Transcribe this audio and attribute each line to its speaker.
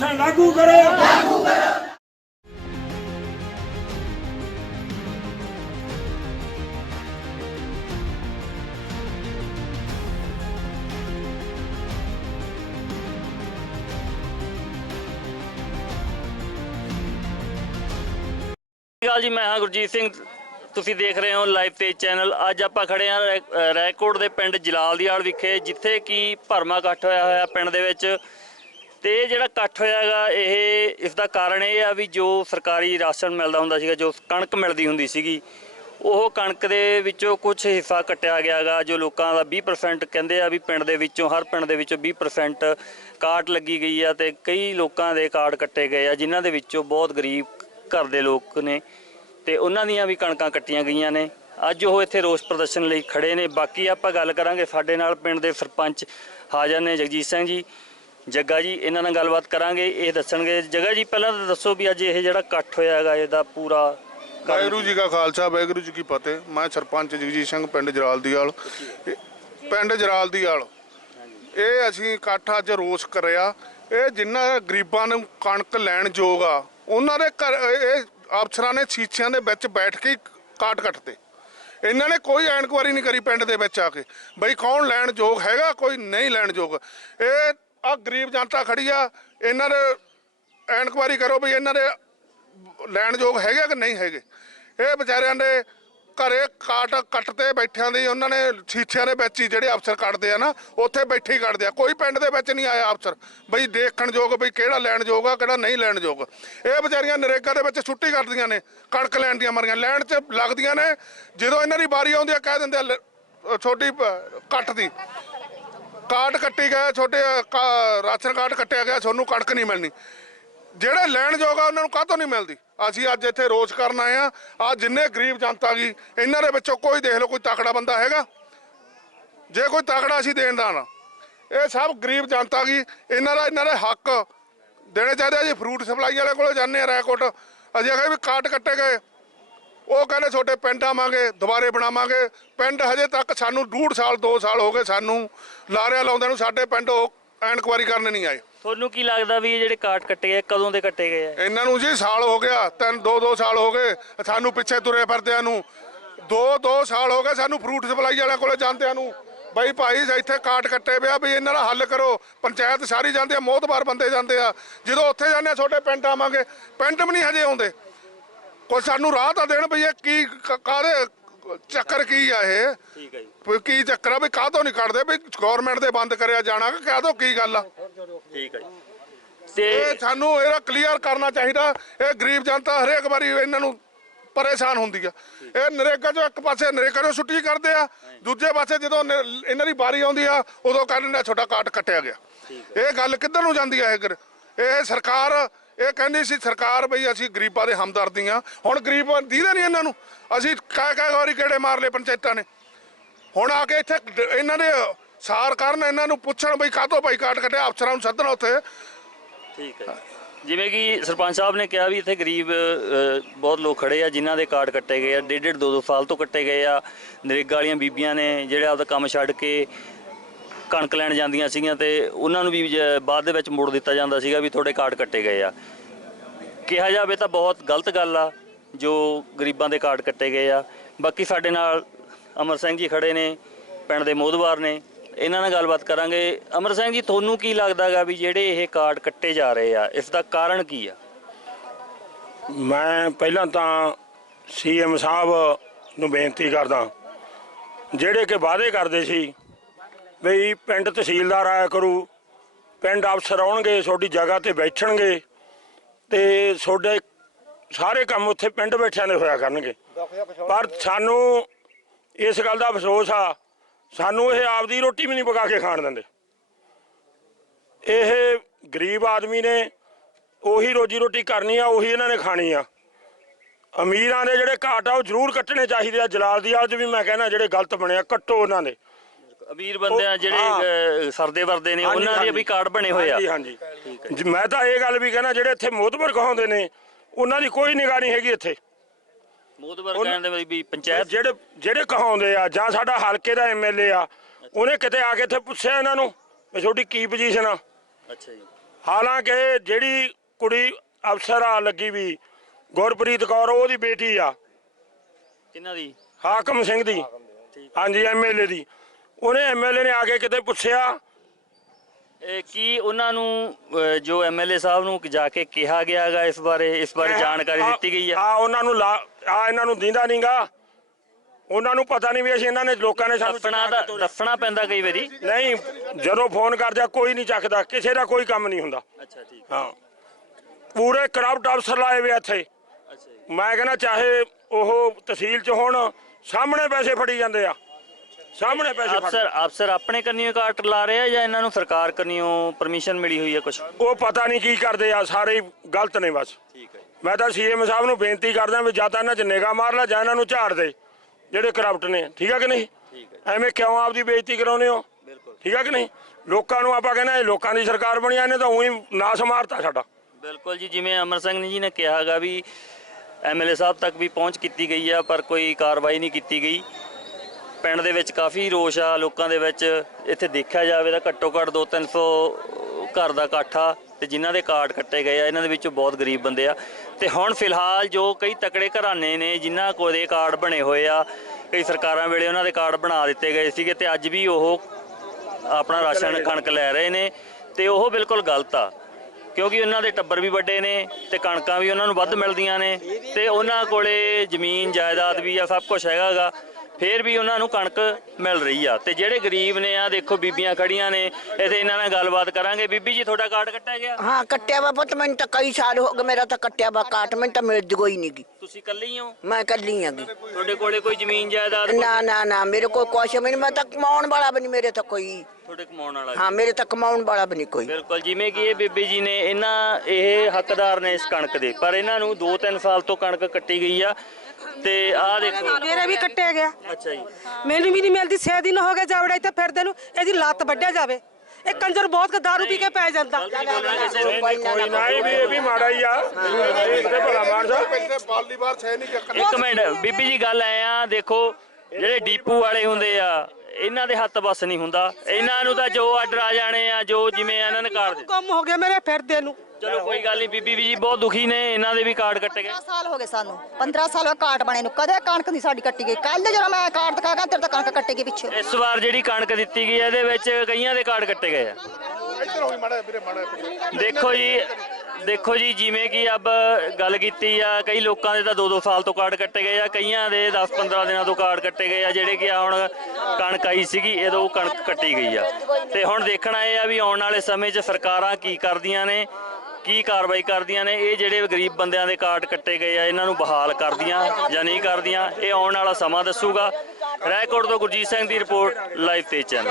Speaker 1: Ration ਲਾਗੂ ਕਰੋ।
Speaker 2: ਸਤਿ ਸ਼੍ਰੀ ਅਕਾਲ ਜੀ? ਮੈਂ ਹਾਂ ਗੁਰਜੀਤ ਸਿੰਘ। ਤੁਸੀਂ ਦੇਖ ਰਹੇ ਹੋ ਲਾਈਵ ਤੇ ਚੈਨਲ। ਅੱਜ ਆਪਾਂ ਖੜੇ ਹਾਂ ਰੈ- ਅ, ਰੈਕੋਰਡ ਦੇ ਪਿੰਡ ਜਲਾਲਦੀਆਲ ਵਿਖੇ ਜਿੱਥੇ ਕਿ ਭਰਮਾ ਇਕੱਠ ਹੋਇਆ ਹੋਇਆ ਪਿੰਡ ਦੇ ਵਿੱਚ। ਤੇ ਜਿਹੜਾ ਇਕੱਠ ਹੋਇਆਗਾ ਇਹ ਇਸ ਦਾ ਕਾਰਨ ਇਹ ਆ ਵੀ ਜੋ ਸਰਕਾਰੀ ਰਾਸ਼ਨ ਮਿਲਦਾ ਹੁੰਦਾ ਸੀਗਾ, ਜੋ ਕਣਕ ਮਿਲਦੀ ਹੁੰਦੀ ਸੀਗੀ, ਉਹ ਕਣਕ ਦੇ ਵਿੱਚੋਂ ਕੁਝ ਹਿੱਸਾ ਕੱਟਿਆ ਗਿਆਗਾ ਜੋ ਲੋਕਾਂ ਦਾ 20% ਕਹਿੰਦੇ ਆ ਵੀ ਪਿੰਡ ਦੇ ਵਿੱਚੋਂ, ਹਰ ਪਿੰਡ ਦੇ ਵਿੱਚੋਂ 20% ਕਾਟ ਲੱਗੀ ਗਈ ਆ ਤੇ ਕਈ ਲੋਕਾਂ ਦੇ ਕਾਰਡ ਕੱਟੇ ਗਏ ਆ, ਜਿਨ੍ਹਾਂ ਦੇ ਵਿੱਚੋਂ ਬਹੁਤ ਗਰੀਬ ਘਰ ਦੇ ਲੋਕ ਨੇ ਤੇ ਉਹਨਾਂ ਦੀਆਂ ਵੀ ਕਣਕਾਂ ਕੱਟੀਆਂ ਗਈਆਂ ਨੇ। ਅੱਜ ਉਹ ਇੱਥੇ ਰੋਸ ਪ੍ਰਦਰਸ਼ਨ ਲਈ ਖੜੇ ਨੇ। ਬਾਕੀ ਆਪਾਂ ਗੱਲ ਕਰਾਂਗੇ ਸਾਡੇ ਨਾਲ ਪਿੰਡ ਦੇ ਸਰਪੰਚ ਹਾਜ਼ਰ ਨੇ ਜਗਜੀਤ ਸਿੰਘ ਜੀ। ਜੱਗਾ ਜੀ, ਇਹਨਾਂ ਨਾਲ ਗੱਲਬਾਤ ਕਰਾਂਗੇ, ਇਹ ਦੱਸਣਗੇ। ਜੱਗਾ ਜੀ, ਪਹਿਲਾਂ ਤਾਂ ਦੱਸੋ ਵੀ ਅੱਜ ਇਹ ਜਿਹੜਾ ਇਕੱਠ ਹੋਇਆ ਹੈਗਾ, ਇਹਦਾ ਪੂਰਾ
Speaker 3: ਵਾਹਿਗੁਰੂ ਜੀ ਕਾ ਖਾਲਸਾ, ਵਾਹਿਗੁਰੂ ਜੀ ਕੀ ਫਤਿਹ। ਮੈਂ ਸਰਪੰਚ ਜਗਜੀਤ ਸਿੰਘ, ਪਿੰਡ ਜਰਾਲ ਦੀ ਵਾਲ ਪਿੰਡ ਜਰਾਲ ਦੀ ਵਾਲ ਇਹ ਅਸੀਂ ਇਕੱਠ ਅੱਜ ਰੋਸ ਕਰਿਆ। ਇਹ ਜਿਨ੍ਹਾਂ ਗਰੀਬਾਂ ਨੂੰ ਕਣਕ ਲੈਣ ਯੋਗ ਆ, ਉਹਨਾਂ ਦੇ ਘਰ, ਇਹ ਅਫਸਰਾਂ ਨੇ ਸ਼ੀਸ਼ਿਆਂ ਦੇ ਵਿੱਚ ਬੈਠ ਕੇ ਹੀ ਕਾਟ ਕੱਟਦੇ ਇਹਨਾਂ ਨੇ ਕੋਈ ਐਨਕੁਆਰੀ ਨਹੀਂ ਕਰੀ ਪਿੰਡ ਦੇ ਵਿੱਚ ਆ ਕੇ। ਬਈ ਕੌਣ ਲੈਣ ਯੋਗ ਹੈਗਾ, ਕੋਈ ਨਹੀਂ ਲੈਣ ਯੋਗ। ਇਹ ਆ ਗਰੀਬ ਜਨਤਾ ਖੜੀ ਆ ਇਹਨਾਂ ਦੇ ਐਨਕੁਆਰੀ ਕਰੋ ਵੀ ਇਹਨਾਂ ਦੇ ਲੈਣ ਯੋਗ ਹੈਗੇ ਕਿ ਨਹੀਂ ਹੈਗੇ? ਇਹ ਵਿਚਾਰਿਆਂ ਦੇ ਘਰੇ ਕਾਟ ਕੱਟਦੇ ਬੈਠਿਆਂ ਦੀ ਉਹਨਾਂ ਨੇ ਛੀਛਿਆਂ ਦੇ ਵਿੱਚ ਹੀ ਜਿਹੜੇ ਅਫਸਰ ਕੱਟਦੇ ਆ ਨਾ ਉੱਥੇ ਬੈਠੇ ਹੀ ਕੱਟਦੇ ਆ। ਕੋਈ ਪਿੰਡ ਦੇ ਵਿੱਚ ਨਹੀਂ ਆਇਆ ਅਫਸਰ ਬਈ ਦੇਖਣ ਯੋਗ ਬਈ ਕਿਹੜਾ ਲੈਣ ਯੋਗ ਆ ਕਿਹੜਾ ਨਹੀਂ ਲੈਣ ਯੋਗ ਇਹ ਵਿਚਾਰੀਆਂ ਨਰੇਗਾ ਦੇ ਵਿੱਚ ਛੁੱਟੀ ਕਰਦੀਆਂ ਨੇ ਕਣਕ ਲੈਣ ਦੀਆਂ ਮਰੀਆਂ ਲੈਣ 'ਚ ਲੱਗਦੀਆਂ ਨੇ ਜਦੋਂ ਇਹਨਾਂ ਦੀ ਵਾਰੀ ਆਉਂਦੀ ਆ ਕਹਿ ਦਿੰਦੇ ਆ ਲੈ, ਛੋਟੀ ਕੱਟ ਦੀ। ਕਾਰਡ ਕੱਟੀ ਗਏ, ਛੋਟੇ ਕਾ- ਰਾਸ਼ਨ ਕਾਰਡ ਕੱਟਿਆ ਗਿਆ, ਤੁਹਾਨੂੰ ਕਣਕ ਨਹੀਂ ਮਿਲਣੀ। ਜਿਹੜੇ ਲੈਣ ਯੋਗ ਆ ਉਹਨਾਂ ਨੂੰ ਕਾਹਤੋਂ ਨਹੀਂ ਮਿਲਦੀ? ਅਸੀਂ ਅੱਜ ਇੱਥੇ ਰੋਸ ਕਰਨ ਆਏ ਆ ਆ ਜਿੰਨੇ ਗਰੀਬ ਜਨਤਾ ਗਈ ਇਹਨਾਂ ਦੇ ਵਿੱਚੋਂ ਕੋਈ ਦੇਖ ਲਓ, ਕੋਈ ਤਾਕੜਾ ਬੰਦਾ ਹੈਗਾ? ਜੇ ਕੋਈ ਤਾਕੜਾ ਅਸੀਂ ਦੇਣ ਦਾ ਨਾ। ਇਹ ਸਭ ਗਰੀਬ ਜਨਤਾ ਗਈ ਇਹਨਾਂ ਦਾ, ਇਹਨਾਂ ਦੇ ਹੱਕ ਦੇਣੇ ਚਾਹੀਦੇ ਆ ਜੀ। ਫਰੂਟ ਸਪਲਾਈ ਵਾਲੇ ਕੋਲ ਜਾਂਦੇ ਆ, ਰੈਕੋਟ। ਅਸੀਂ ਆਖਿਆ ਵੀ ਕਾਰਡ ਕੱਟੇ ਗਏ। ਉਹ ਕਹਿੰਦੇ ਛੋਟੇ ਪਿੰਡ ਆਵਾਂਗੇ ਦੁਬਾਰੇ ਬਣਾਵਾਂਗੇ। ਪਿੰਡ ਹਜੇ ਤੱਕ ਸਾਨੂੰ ਡੂਢ ਸਾਲ 2 ਸਾਲ ਹੋ ਗਏ ਸਾਨੂੰ। ਲਾਰਿਆਂ ਲਾਉਂਦੇ ਨੂੰ ਸਾਡੇ ਪਿੰਡ ਉਹ ਐਨਕੁਆਰੀ ਕਰਨ ਨਹੀਂ ਆਏ।
Speaker 2: ਤੁਹਾਨੂੰ ਕੀ ਲੱਗਦਾ ਵੀ ਇਹ ਜਿਹੜੇ ਕਾਟ ਕੱਟੇ ਗਏ ਕਦੋਂ ਦੇ ਕੱਟੇ ਗਏ ਆ?
Speaker 3: ਇਹਨਾਂ ਨੂੰ ਜੀ ਸਾਲ ਹੋ ਗਿਆ ਤਿੰਨ ਦੋ ਦੋ ਸਾਲ ਹੋ ਗਏ ਸਾਨੂੰ ਪਿੱਛੇ ਤੁਰੇ ਫਿਰਦਿਆਂ ਨੂੰ। ਦੋ ਦੋ ਸਾਲ ਹੋ ਗਏ ਸਾਨੂੰ ਫਰੂਟ ਸਪਲਾਈ ਵਾਲਿਆਂ ਕੋਲੇ ਜਾਂਦਿਆਂ ਨੂੰ। ਬਈ ਭਾਈ ਇੱਥੇ ਕਾਟ ਕੱਟੇ ਪਿਆ ਵੀ ਇਹਨਾਂ ਦਾ ਹੱਲ ਕਰੋ। ਪੰਚਾਇਤ ਸਾਰੀ ਜਾਂਦੇ ਆ ਮੋਹਤਬਾਰ ਬੰਦੇ ਜਾਂਦੇ ਆ। ਜਦੋਂ ਉੱਥੇ ਜਾਂਦੇ ਆ ਛੋਟੇ ਪਿੰਡ ਆਵਾਂਗੇ। ਪਿੰਡ ਵੀ ਨਹੀਂ ਹਜੇ ਆਉਂਦੇ। ਕੋਈ ਸਾਨੂੰ ਰਾਹ ਤਾਂ ਦੇਣ ਵੀ ਇਹ ਕੀ ਕ- ਕਾਹਦੇ ਚੱਕਰ ਕੀ ਆ ਇਹ?
Speaker 2: ਠੀਕ ਹੈ ਜੀ।
Speaker 3: ਵੀ ਕੀ ਚੱਕਰ ਆ ਵੀ ਕਾਹਤੋਂ ਨਹੀਂ ਕੱਢਦੇ? ਵੀ ਗਵਰਨਮੈਂਟ ਦੇ ਬੰਦ ਕਰਿਆ ਜਾਣਾ ਕਿ ਕਾਹਤੋਂ ਕੀ ਗੱਲ ਆ?
Speaker 2: ਠੀਕ ਹੈ ਜੀ। ਤੇ
Speaker 3: ਸਾਨੂੰ ਇਹਦਾ ਕਲੀਅਰ ਕਰਨਾ ਚਾਹੀਦਾ। ਇਹ ਗਰੀਬ ਜਨਤਾ ਹਰੇਕ ਵਾਰੀ ਇਹਨਾਂ ਨੂੰ ਪਰੇਸ਼ਾਨ ਹੁੰਦੀ ਆ। ਇਹ ਨਰੇਗਾ ਚੋਂ ਇੱਕ ਪਾਸੇ ਨਰੇਗਾ ਚੋਂ ਛੁੱਟੀ ਕਰਦੇ ਆ। ਦੂਜੇ ਪਾਸੇ ਜਦੋਂ ਨ- ਇਹਨਾਂ ਦੀ ਬਾਰੀ ਆਉਂਦੀ ਆ ਉਦੋਂ ਕਹਿੰਦੇ ਨੇ ਛੋਟਾ ਕਾਟ ਕੱਟਿਆ ਗਿਆ। ਇਹ ਗੱਲ ਕਿੱਧਰ ਨੂੰ ਜਾਂਦੀ ਆ ਇਹ ਗਰ- ਇਹ ਸਰਕਾਰ ਇਹ ਕਹਿੰਦੀ ਸੀ, ਸਰਕਾਰ ਬਈ, ਅਸੀਂ ਗਰੀਬਾਂ ਦੇ ਹਮਦਰਦੀ ਆ ਹੁਣ ਗਰੀਬ ਦੀਦੇ ਨਹੀਂ ਇਹਨਾਂ ਨੂੰ। ਅਸੀਂ ਕਹਿ ਕਹਿ ਵਾਰੀ ਕਿਹੜੇ ਮਾਰ ਲਏ ਪੰਚਾਇਤਾਂ ਨੇ। ਹੁਣ ਆ ਕੇ ਇੱਥੇ ਇਹਨਾਂ ਨੇ ਸਾਰ ਕਰਨ, ਇਹਨਾਂ ਨੂੰ ਪੁੱਛਣ ਬਈ, ਕਾਹਤੋਂ ਭਾਈ ਕਾਟ ਕੱਟਿਆ ਅਫਸਰਾਂ ਨੂੰ ਸੱਦਣ ਉੱਥੇ?
Speaker 2: ਠੀਕ ਹੈ ਜਿਵੇਂ ਕਿ ਸਰਪੰਚ ਸਾਹਿਬ ਨੇ ਕਿਹਾ ਵੀ ਇੱਥੇ ਗਰੀਬ ਬਹੁਤ ਲੋਕ ਖੜੇ ਆ, ਜਿਨ੍ਹਾਂ ਦੇ ਕਾਰਡ ਕੱਟੇ ਗਏ ਆ। ਡੇਢ ਡੇਢ ਦੋ ਦੋ ਸਾਲ ਤੋਂ ਕੱਟੇ ਗਏ ਆ। ਨਰੇਗਾ ਵਾਲੀਆਂ ਬੀਬੀਆਂ ਨੇ ਜਿਹੜੇ ਆਪਦਾ ਕੰਮ ਛੱਡ ਕੇ ਕਣਕ ਲੈਣ ਜਾਂਦੀਆਂ ਸੀਗੀਆਂ ਤੇ ਉਹਨਾਂ ਨੂੰ ਵੀ ਜ- ਬਾਅਦ ਦੇ ਵਿੱਚ ਮੋੜ ਦਿੱਤਾ ਜਾਂਦਾ ਸੀਗਾ ਵੀ ਤੁਹਾਡੇ ਕਾਰਡ ਕੱਟੇ ਗਏ ਆ। ਕਿਹਾ ਜਾਵੇ ਤਾਂ ਬਹੁਤ ਗਲਤ ਗੱਲ ਆ, ਜੋ ਗਰੀਬਾਂ ਦੇ ਕਾਰਡ ਕੱਟੇ ਗਏ ਆ। ਬਾਕੀ ਸਾਡੇ ਨਾਲ ਅਮਰ ਸਿੰਘ ਜੀ ਖੜੇ ਨੇ, ਪਿੰਡ ਦੇ ਮੋਦਵਾਰ ਨੇ। ਇਹਨਾਂ ਨਾਲ ਗੱਲਬਾਤ ਕਰਾਂਗੇ। ਅਮਰ ਸਿੰਘ ਜੀ, ਤੁਹਾਨੂੰ ਕੀ ਲੱਗਦਾਗਾ ਵੀ ਜਿਹੜੇ ਇਹ ਕਾਰਡ ਕੱਟੇ ਜਾ ਰਹੇ ਆ, ਇਸ ਦਾ ਕਾਰਨ ਕੀ ਆ?
Speaker 1: ਮੈਂ ਪਹਿਲਾਂ ਤਾਂ ਸੀਐਮ ਸਾਹਿਬ ਨੂੰ ਬੇਨਤੀ ਕਰਦਾ, ਜਿਹੜੇ ਕਿ ਵਾਅਦੇ ਕਰਦੇ ਸੀ ਬਈ ਪਿੰਡ ਤਹਿਸੀਲਦਾਰ ਆਇਆ ਕਰੂ, ਪਿੰਡ ਅਫਸਰ ਆਉਣਗੇ, ਤੁਹਾਡੀ ਜਗ੍ਹਾ ਤੇ ਬੈਠਣਗੇ ਤੇ ਤੁਹਾਡੇ ਸਾਰੇ ਕੰਮ ਉੱਥੇ ਪਿੰਡ ਬੈਠਿਆਂ ਦੇ ਹੋਇਆ ਕਰਨਗੇ। ਪਰ ਸਾਨੂੰ ਇਸ ਗੱਲ ਦਾ ਅਫਸੋਸ ਆ, ਸਾਨੂੰ ਇਹ ਆਪਦੀ ਰੋਟੀ ਵੀ ਨਹੀਂ ਪਕਾ ਕੇ ਖਾਣ ਦਿੰਦੇ। ਇਹ ਗਰੀਬ ਆਦਮੀ ਨੇ ਉਹੀ ਰੋਜੀ ਰੋਟੀ ਕਰਨੀ ਆ, ਉਹੀ ਇਹਨਾਂ ਨੇ ਖਾਣੀ ਆ। ਅਮੀਰਾਂ ਦੇ ਜਿਹੜੇ ਘਾਟ ਆ, ਉਹ ਜ਼ਰੂਰ ਕੱਟਣੇ ਚਾਹੀਦੇ ਆ, ਜਲਾਲ ਦੀ ਆਲ ਚ ਵੀ ਮੈਂ ਕਹਿੰਦਾ ਜਿਹੜੇ ਗਲਤ ਬਣੇ ਆ, ਕੱਟੋ ਉਹਨਾਂ ਦੇ।
Speaker 2: ਅਮੀਰ ਬੰਦੇ ਆ ਜਿਹੜੇ। ਅ, ਸਰਦੇ ਵਰਦੇ ਨੇ ਉਹਨਾਂ ਦੇ। ਵੀ ਕਾਰਡ ਬਣੇ ਹੋਏ ਆ।
Speaker 1: ਹਾਂਜੀ ਹਾਂਜੀ। ਜੀ, ਮੈਂ ਤਾਂ ਇਹ ਗੱਲ ਵੀ ਕਹਿੰਦਾ ਜਿਹੜੇ ਇੱਥੇ ਮੋਤਬਰ ਕਹਾਉਂਦੇ ਨੇ ਉਹਨਾਂ ਦੀ ਕੋਈ ਨਿਗਾਹ ਨਹੀਂ ਹੈਗੀ ਇੱਥੇ।
Speaker 2: ਮੋਦਵਰ ਕਹਿੰਦੇ ਵੀ- ਵੀ ਪੰਚਾਇਤ
Speaker 1: ਜਿਹੜੇ ਜਿਹੜੇ ਕਹਾਉਂਦੇ ਆ ਜਾਂ ਸਾਡਾ ਹਲਕੇ ਦਾ ਐਮਐਲਏ ਆ ਉਹਨੇ ਕਿਤੇ ਆ ਕੇ ਇੱਥੇ ਪੁੱਛਿਆ ਇਹਨਾਂ ਨੂੰ ਵੀ ਤੁਹਾਡੀ ਕੀ ਪੋਜੀਸ਼ਨ ਆ?
Speaker 2: ਅੱਛਾ ਜੀ।
Speaker 1: ਹਾਲਾਂਕਿ ਜਿਹੜੀ ਕੁੜੀ ਅਫਸਰ ਆ ਲੱਗੀ ਵੀ ਗੁਰਪ੍ਰੀਤ ਕੌਰ ਉਹਦੀ ਬੇਟੀ ਆ।
Speaker 2: ਕਿਹਨਾਂ ਦੀ?
Speaker 1: ਹਾਕਮ ਸਿੰਘ ਦੀ। ਹਾਂਜੀ ਐਮਐਲਏ ਦੀ। ਉਹਨੇ ਐਮਐਲਏ ਨੇ ਆ ਕੇ ਕਿਤੇ ਪੁੱਛਿਆ।
Speaker 2: ਇਹ ਕੀ ਉਹਨਾਂ ਨੂੰ ਅਹ, ਜੋ ਐਮਐਲਏ ਸਾਹਿਬ ਨੂੰ ਜਾ ਕੇ ਕਿਹਾ ਗਿਆਗਾ ਇਸ ਬਾਰੇ ਇਸ ਬਾਰੇ ਜਾਣਕਾਰੀ ਦਿੱਤੀ ਗਈ ਆ?
Speaker 1: ਆ ਉਹਨਾਂ ਨੂੰ ਲਾ ਆ ਇਹਨਾਂ ਨੂੰ ਦਿੰਦਾ ਨਹੀਂਗਾ ਉਹਨਾਂ ਨੂੰ ਪਤਾ ਨਹੀਂ ਵੀ ਅਸੀਂ ਇਹਨਾਂ ਨੇ ਲੋਕਾਂ ਨੇ ਸਾਨੂੰ
Speaker 2: ਦੱਸਣਾ ਦਾ ਦੱਸਣਾ ਪੈਂਦਾ ਕਈ ਵਾਰੀ।
Speaker 1: ਨਹੀਂ ਜਦੋਂ ਫੋਨ ਕਰਦਾ ਕੋਈ ਨਹੀਂ ਚੱਕਦਾ ਕਿਸੇ ਦਾ ਕੋਈ ਕੰਮ ਨਹੀਂ ਹੁੰਦਾ।
Speaker 2: ਅੱਛਾ ਠੀਕ।
Speaker 1: ਹਾਂ। ਪੂਰੇ ਕਰਪਟ ਅਫਸਰ ਲਾਏ ਵੇ ਇੱਥੇ।
Speaker 2: ਅੱਛਾ
Speaker 1: ਮੈਂ ਕਹਿੰਦਾ ਚਾਹੇ ਉਹ ਤਹਿਸੀਲ ਚ ਹੋਣ ਸਾਹਮਣੇ ਪੈਸੇ ਫੜੀ ਜਾਂਦੇ ਆ। ਸਾਹਮਣੇ ਪੈਸੇ ਫੜ
Speaker 2: ਅਫਸਰ ਅਫਸਰ ਆਪਣੇ ਕੰਨਿਓ ਕਾਟ ਲਾ ਰਹੇ ਆ ਜਾਂ ਇਹਨਾਂ ਨੂੰ ਸਰਕਾਰ ਕੰਨਿਓ ਪਰਮਿਸ਼ਨ ਮਿਲੀ ਹੋਈ ਹੈ ਕੁਝ
Speaker 1: ਉਹ ਪਤਾ ਨਹੀਂ ਕੀ ਕਰਦੇ ਆ ਸਾਰੇ ਹੀ ਗਲਤ ਨੇ ਬਸ।
Speaker 2: ਠੀਕ ਹੈ
Speaker 1: ਮੈਂ ਤਾਂ ਸੀਐਮ ਸਾਹਿਬ ਨੂੰ ਬੇਨਤੀ ਕਰਦਾ ਵੀ ਜਾਂ ਤਾਂ ਇਹਨਾਂ 'ਚ ਨਿਗਾਹ ਮਾਰ ਲੈ ਜਾਂ ਇਹਨਾਂ ਨੂੰ ਝਾੜ ਦੇ ਜਿਹੜੇ ਕਰਪਟ ਨੇ। ਠੀਕ ਆ ਕਿ ਨਹੀਂ?
Speaker 2: ਹੈ
Speaker 1: ਐਵੇਂ ਕਿਉਂ ਆਪਦੀ ਬੇਇੱਜ਼ਤੀ ਕਰਾਉਂਦੇ ਹੋ?
Speaker 2: ਬਿਲਕੁਲ।
Speaker 1: ਠੀਕ ਆ ਕਿ ਨਹੀਂ? ਲੋਕਾਂ ਨੂੰ ਆਪਾਂ ਕਹਿੰਦੇ ਲੋਕਾਂ ਦੀ ਸਰਕਾਰ ਬਣੀ ਆ, ਇਹਨੇ ਤਾਂ ਉਹੀ ਨਾਸ ਮਾਰਤਾ ਸਾਡਾ।
Speaker 2: ਬਿਲਕੁਲ ਜੀ ਜਿਵੇਂ ਅਮਰ ਸਿੰਘ ਜੀ ਨੇ ਕਿਹਾਗਾ ਵੀ ਐਮਐਲਏ ਸਾਹਿਬ ਤੱਕ ਵੀ ਪਹੁੰਚ ਕੀਤੀ ਗਈ ਆ ਪਰ ਕੋਈ ਕਾਰਵਾਈ ਨਹੀਂ ਕੀਤੀ ਗਈ। ਪਿੰਡ ਦੇ ਵਿੱਚ ਕਾਫੀ ਰੋਸ਼ ਆ, ਲੋਕਾਂ ਦੇ ਵਿੱਚ ਇੱਥੇ ਦੇਖਿਆ ਜਾਵੇ ਤਾਂ ਘੱਟੋ ਘੱਟ 2-300 ਘਰ ਦਾ ਇਕੱਠਾ ਤੇ ਜਿਨ੍ਹਾਂ ਦੇ ਕਾਰਡ ਕੱਟੇ ਗਏ ਆ, ਇਹਨਾਂ ਦੇ ਵਿੱਚੋਂ ਬਹੁਤ ਗਰੀਬ ਬੰਦੇ ਆ। ਤੇ ਹੁਣ ਫਿਲਹਾਲ ਜੋ ਕਈ ਤਕੜੇ ਘਰਾਣੇ ਨੇ ਜਿਨ੍ਹਾਂ ਕੋਲ ਦੇ ਕਾਰਡ ਬਣੇ ਹੋਏ ਆ, ਕਈ ਸਰਕਾਰਾਂ ਵੇਲੇ ਉਹਨਾਂ ਦੇ ਕਾਰਡ ਬਣਾ ਦਿੱਤੇ ਗਏ ਸੀਗੇ ਤੇ ਅੱਜ ਵੀ ਉਹ ਆਪਣਾ ਰਾਸ਼ਨ ਕਣਕ ਲੈ ਰਹੇ ਨੇ ਤੇ ਉਹ ਬਿਲਕੁਲ ਗਲਤ ਆ। ਕਿਉਂਕਿ ਉਹਨਾਂ ਦੇ ਟੱਬਰ ਵੀ ਵੱਡੇ ਨੇ ਤੇ ਕਣਕਾਂ ਵੀ ਉਹਨਾਂ ਨੂੰ ਵੱਧ ਮਿਲਦੀਆਂ ਨੇ ਤੇ ਉਹਨਾਂ ਕੋਲੇ ਜ਼ਮੀਨ ਜਾਇਦਾਦ ਵੀ ਆ, ਸਭ ਕੁਝ ਹੈਗਾਗਾ ਫੇਰ ਵੀ ਉਹਨਾਂ ਨੂੰ ਕਣਕ ਮਿਲ ਰਹੀ ਆ। ਤੇ ਜਿਹੜੇ ਗਰੀਬ ਨੇ ਆ ਦੇਖੋ ਬੀਬੀਆਂ ਖੜੀਆਂ ਨੇ ਇੱਥੇ ਇਹਨਾਂ ਨਾਲ ਗੱਲਬਾਤ ਕਰਾਂਗੇ। ਬੀਬੀ ਜੀ ਤੁਹਾਡਾ ਕਾਰਡ ਕੱਟਿਆ ਗਿਆ?
Speaker 4: ਹਾਂ ਕੱਟਿਆ ਵਾ ਪੁੱਤ ਮੈਨੂੰ ਤਾਂ ਕਈ ਸਾਲ ਹੋ ਗਏ ਮੇਰਾ ਤਾਂ ਕੱਟਿਆ ਵਾ ਕਾਟ ਮੈਨੂੰ ਤਾਂ ਮਿਲ ਜਗੋ ਹੀ ਨਹੀਂਗੀ
Speaker 2: ਤੁਸੀਂ ਇਕੱਲੇ ਹੀ?
Speaker 4: ਮੈਂ ਕੱਲੀ ਆਂਗੀ
Speaker 2: ਤੁਹਾਡੇ ਕੋਲੇ ਕੋਈ ਜ਼ਮੀਨ ਜਾਇਦਾਦ
Speaker 4: ਨਾ ਨਾ ਨਾ ਮੇਰੇ ਕੋਲ ਕੁਛ ਵੀ ਨਹੀਂ ਮੈਂ ਤਾਂ ਕਮਾਉਣ ਵਾਲਾ ਵੀ ਨਹੀਂ ਮੇਰੇ ਤਾਂ ਕੋਈ
Speaker 2: ਤੁਹਾਡੇ ਕਮਾਉਣ ਵਾਲਾ
Speaker 4: ਹਾਂ ਮੇਰੇ ਤਾਂ ਕਮਾਉਣ ਵਾਲਾ ਵੀ ਨਹੀਂ ਕੋਈ।
Speaker 2: ਬਿਲਕੁਲ ਜਿਵੇਂ ਕਿ ਇਹ ਬੀਬੀ ਜੀ ਨੇ ਇਹਨਾਂ ਇਹ ਹੱਕਦਾਰ ਨੇ ਇਸ ਕਣਕ ਦੇ। ਪਰ ਇਹਨਾਂ ਨੂੰ 2-3 ਸਾਲ ਤੋਂ ਕਣਕ ਕੱਟੀ ਗਈ ਆ ਤੇ ਆਹ ਦੇਖੋ।
Speaker 5: ਮੇਰੇ ਵੀ ਕੱਟਿਆ ਗਿਆ।
Speaker 2: ਅੱਛਾ ਜੀ।
Speaker 5: ਮੈਨੂੰ ਵੀ ਨਹੀਂ ਮਿਲਦੀ 6 ਦਿਨ ਹੋ ਗਏ ਜਾਵੜਾ ਇੱਥੇ ਫਿਰਦੇ ਨੂੰ ਇਹਦੀ ਲੱਤ ਵੱਢਿਆ ਜਾਵੇ। ਇਹ ਕੰਜਰ ਬਹੁਤ ਦਾਰੂ ਪੀ ਕੇ ਪੈ ਜਾਂਦਾ।
Speaker 1: ਕੋਈ ਨਾ। ਇਹ ਵੀ ਇਹ ਵੀ ਮਾੜਾ ਹੀ ਆ। ਇਹ ਤੇ ਭਲਾ ਮਾਨਸਾ
Speaker 3: ਇੱਥੇ ਬਾਲੀ ਬਾਰ ਛੇ ਨਹੀਂ
Speaker 2: ਇੱਕ ਮਿੰਟ ਬੀਬੀ ਜੀ ਗੱਲ ਐ ਆ ਦੇਖੋ ਜਿਹੜੇ ਡੀਪੂ ਵਾਲੇ ਹੁੰਦੇ ਆ ਇਹਨਾਂ ਦੇ ਹੱਥ ਬਸ ਨਹੀਂ ਹੁੰਦਾ। ਇਹਨਾਂ ਨੂੰ ਤਾਂ ਜੋ ਆਰਡਰ ਆ ਜਾਣੇ ਆ ਜੋ ਜਿਵੇਂ ਇਹਨਾਂ ਨੇ ਕਾਰਡ ਦਿੱਤੇ।
Speaker 5: ਗੁੰਮ ਹੋ ਗਿਆ ਮੇਰੇ ਫਿਰਦੇ ਨੂੰ।
Speaker 2: ਚਲੋ ਕੋਈ ਗੱਲ ਨਹੀਂ ਬੀਬੀ ਜੀ ਬਹੁਤ ਦੁਖੀ ਨੇ ਇਹਨਾਂ ਦੇ ਵੀ ਕਾਰਡ ਕੱਟੇ ਗਏ।
Speaker 6: 15 ਸਾਲ ਹੋ ਗਏ ਸਾਨੂੰ। 15 ਸਾਲ ਹੋ ਗਏ ਕਾਰਡ ਬਣੇ ਨੂੰ। ਕਦੇ ਕਣਕ ਨਹੀਂ ਸਾਡੀ ਕੱਟੀ ਗਈ। ਕੱਲ ਜਦੋਂ ਮੈਂ ਕਾਰਡ ਦਿਖਾਗਾ ਤੇਰੇ ਤਾਂ ਕਣਕ ਕੱਟੇਗੀ ਪਿੱਛੇ।
Speaker 2: ਇਸ ਵਾਰ ਜਿਹੜੀ ਕਣਕ ਦਿੱਤੀ ਗਈ ਹੈ ਇਹਦੇ ਵਿੱਚ ਕਈਆਂ ਦੇ ਕਾਰਡ ਕੱਟੇ ਗਏ ਆ।
Speaker 3: ਇੱਧਰ ਹੋਈ ਮਾੜਾ ਵੀਰੇ ਮਾੜਾ ਪਿੱਛੇ।
Speaker 2: ਦੇਖੋ ਜੀ ਦੇਖੋ ਜੀ, ਜਿਵੇਂ ਕਿ ਅਬ ਗੱਲ ਕੀਤੀ ਆ, ਕਈ ਲੋਕਾਂ ਦੇ ਤਾਂ 2-2 ਸਾਲ ਤੋਂ ਕਾਰਡ ਕੱਟੇ ਗਏ ਆ, ਕਈਆਂ ਦੇ 10-15 ਦਿਨਾਂ ਤੋਂ ਕਾਰਡ ਕੱਟੇ ਗਏ ਆ, ਜਿਹੜੇ ਕਿ ਆ ਹੁਣ ਕਣਕ ਆਈ ਸੀਗੀ, ਇਹਦੋਂ ਉਹ ਕਣਕ ਕੱਟੀ ਗਈ ਆ। ਤੇ ਹੁਣ ਦੇਖਣਾ ਇਹ ਆ ਵੀ ਆਉਣ ਵਾਲੇ ਸਮੇਂ 'ਚ ਸਰਕਾਰਾਂ ਕੀ ਕਰਦੀਆਂ ਨੇ, ਕੀ ਕਾਰਵਾਈ ਕਰਦੀਆਂ ਨੇ, ਇਹ ਜਿਹੜੇ ਗਰੀਬ ਬੰਦਿਆਂ ਦੇ ਕਾਰਡ ਕੱਟੇ ਗਏ ਆ, ਇਹਨਾਂ ਨੂੰ ਬਹਾਲ ਕਰਦੀਆਂ ਜਾਂ ਨਹੀਂ ਕਰਦੀਆਂ, ਇਹ ਆਉਣ ਵਾਲਾ ਸਮਾਂ ਦੱਸੂਗਾ। ਰਾਏਕੋਟ ਤੋਂ ਗੁਰਜੀਤ ਸਿੰਘ ਦੀ ਰਿਪੋਰਟ, ਲਾਈਵ ਤੇ ਚੈਨਲ।